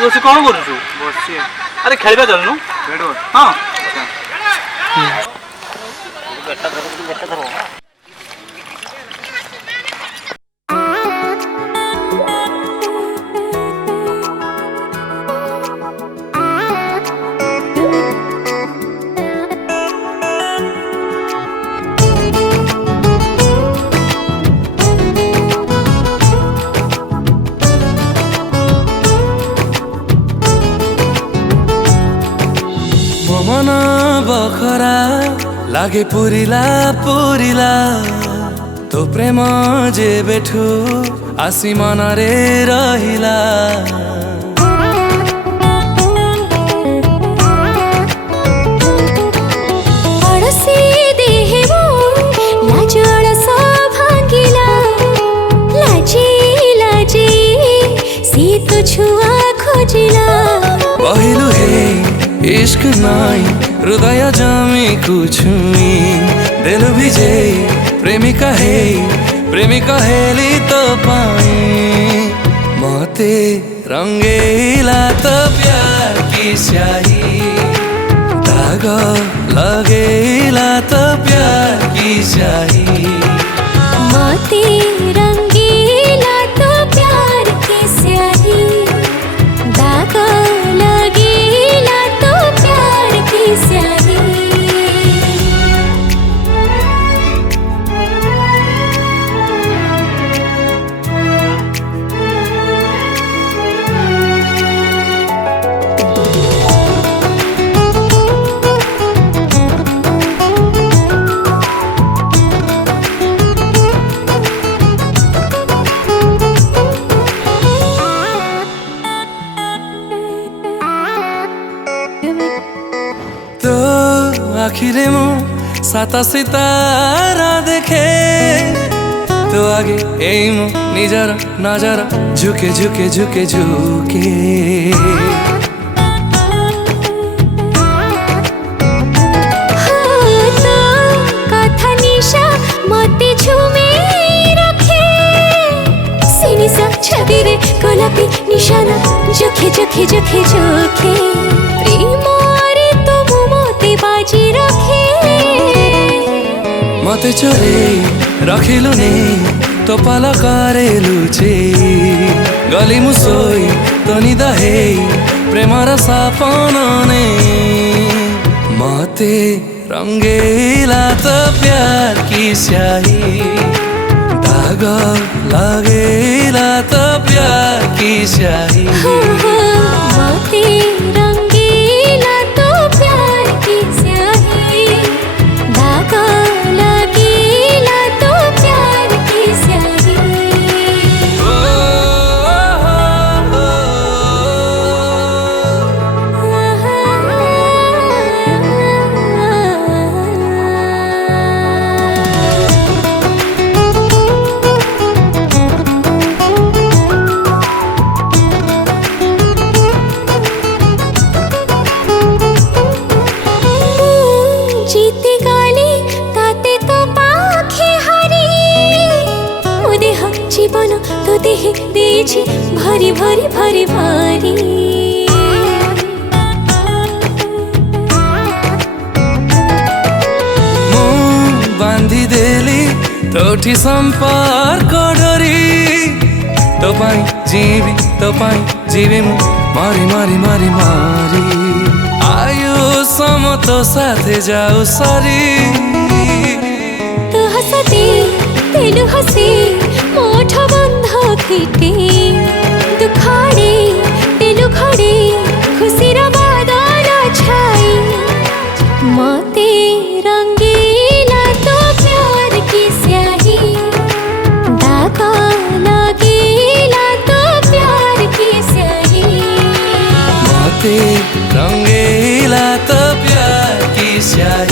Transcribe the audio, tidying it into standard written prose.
ଏଠି ବସି କ'ଣ କରୁଛୁ? ବସିଛି। ଆରେ ଖେଳିବା ଚାଲୁନୁ। Bat ball? ହଁ। मन बखरा लागे पुरिला पुरिला तो प्रेम जे बेठू आसी मन रे रहिला पहिलो हे इश्क नाई हृदय जमी कुछुई दिल भिजे प्रेमिका हेली तो पाई मते रंगेला तो प्यार की स्याही दाग लगेला तो प्यार की स्याही मते रंगेला तो प्यार की स्याही दाग लगेला तो प्यार की स्याही तो आखिरे मो साता सितारा देखे तो आगे एई मो निजर नजर झुके झुके झुके झुके कथा निशा मते झुमे रखे सिनिसा छवि रे गोलापी निशाना जोखे जोखे जोखे जोखे प्रेम बाजी रखे मते चोरे रखिलु ने तो पाल करेलु चे गली मुसोई तो निदा हे प्रेमर सपन ने मते रंगेला तो प्यार की स्याही दाग लगेला तो प्यार की स्याही मते रंगेला तो प्यार की स्याही दाग लगेला तो प्यार की स्याही जीते गाली ताते तो पाखे हारी मो देह जीवन तो देह देछि भरी भरी भरी भरी मु बांधी देली तोठी संपर्क डोरी तो पाई जीवी मु मारी मारी मारी मारी आयु सम तो साथे जाऊ सारी तो हसते तेलु हसे मोठ बंध फिटे दुखाड़े तेलु खड़े खुशी रा बादल छाई मते रंगेला तो प्यार की स्याही दाग लगेला तो प्यार की स्याही मते रंगेला तो प्यार की स्याही।